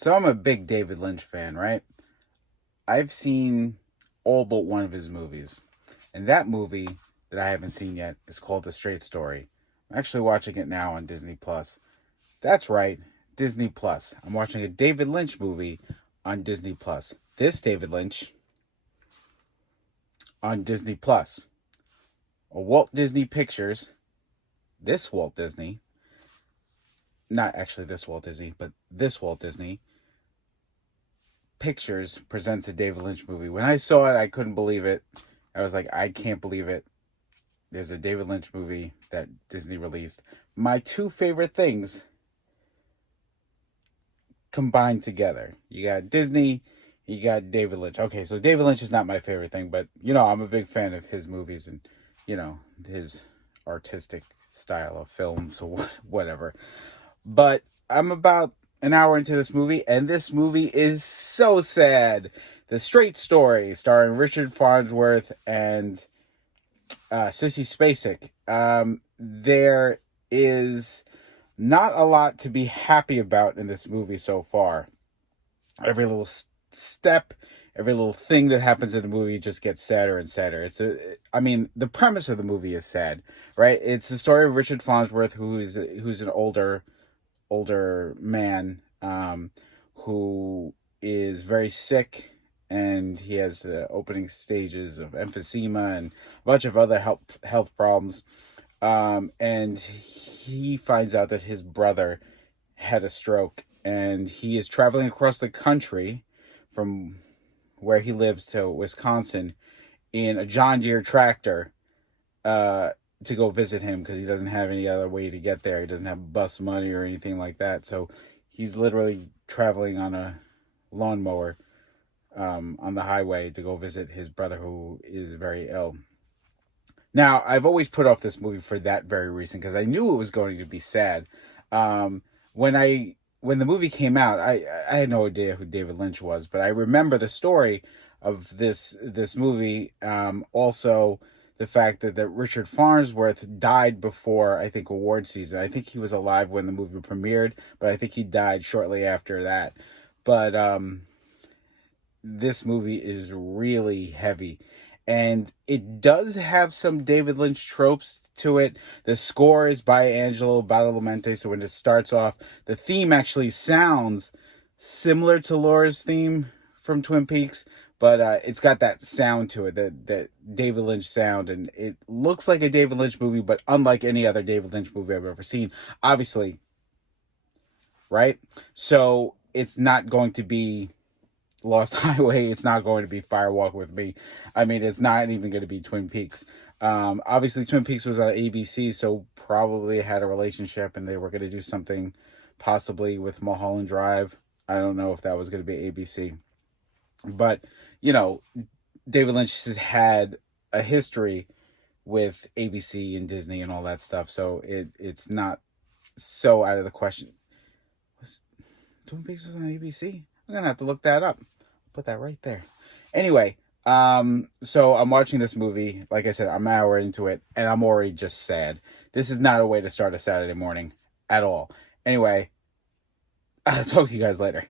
So I'm a big David Lynch fan, right? I've seen all but one of his movies. And that movie that I haven't seen yet is called The Straight Story. I'm actually watching it now on Disney Plus. That's right, Disney Plus. I'm watching a David Lynch movie on Disney Plus. This David Lynch on Disney Plus. A Walt Disney Pictures, this Walt Disney, not actually this Walt Disney, but this Walt Disney Pictures presents a David Lynch movie. When I saw it, I couldn't believe it. I was like, I can't believe it. There's a David Lynch movie that Disney released. My two favorite things combined together. You got Disney, you got David Lynch. Okay, so David Lynch is not my favorite thing, but, I'm a big fan of his movies and, his artistic style of film, so whatever. But I'm about an hour into this movie, and this movie is so sad. The Straight Story, starring Richard Farnsworth and Sissy Spacek. There is not a lot to be happy about in this movie so far. Every little step, every little thing that happens in the movie just gets sadder and sadder. The premise of the movie is sad, right? It's the story of Richard Farnsworth, who's an older man, who is very sick, and he has the opening stages of emphysema and a bunch of other health problems. And he finds out that his brother had a stroke, and he is traveling across the country from where he lives to Wisconsin in a John Deere tractor, to go visit him, because he doesn't have any other way to get there. He doesn't have bus money or anything like that. So he's literally traveling on a lawnmower, on the highway to go visit his brother, who is very ill. Now, I've always put off this movie for that very reason, because I knew it was going to be sad. When the movie came out, I had no idea who David Lynch was, but I remember the story of this movie. Also, the fact that Richard Farnsworth died before, I think, award season. I think he was alive when the movie premiered, but I think he died shortly after that. But this movie is really heavy. And it does have some David Lynch tropes to it. The score is by Angelo Badalamenti, so when it starts off, the theme actually sounds similar to Laura's theme from Twin Peaks, but it's got that sound to it, that David Lynch sound, and it looks like a David Lynch movie, but unlike any other David Lynch movie I've ever seen, obviously, right? So it's not going to be Lost Highway. It's not going to be Firewalk with Me. It's not even going to be Twin Peaks. Obviously, Twin Peaks was on ABC, so probably had a relationship, and they were going to do something possibly with Mulholland Drive. I don't know if that was going to be ABC. But, David Lynch has had a history with ABC and Disney and all that stuff, so it's not so out of the question. Twin Peaks was on ABC? I'm going to have to look that up. Put that right there. Anyway, so I'm watching this movie. Like I said, I'm an hour into it, and I'm already just sad. This is not a way to start a Saturday morning at all. Anyway, I'll talk to you guys later.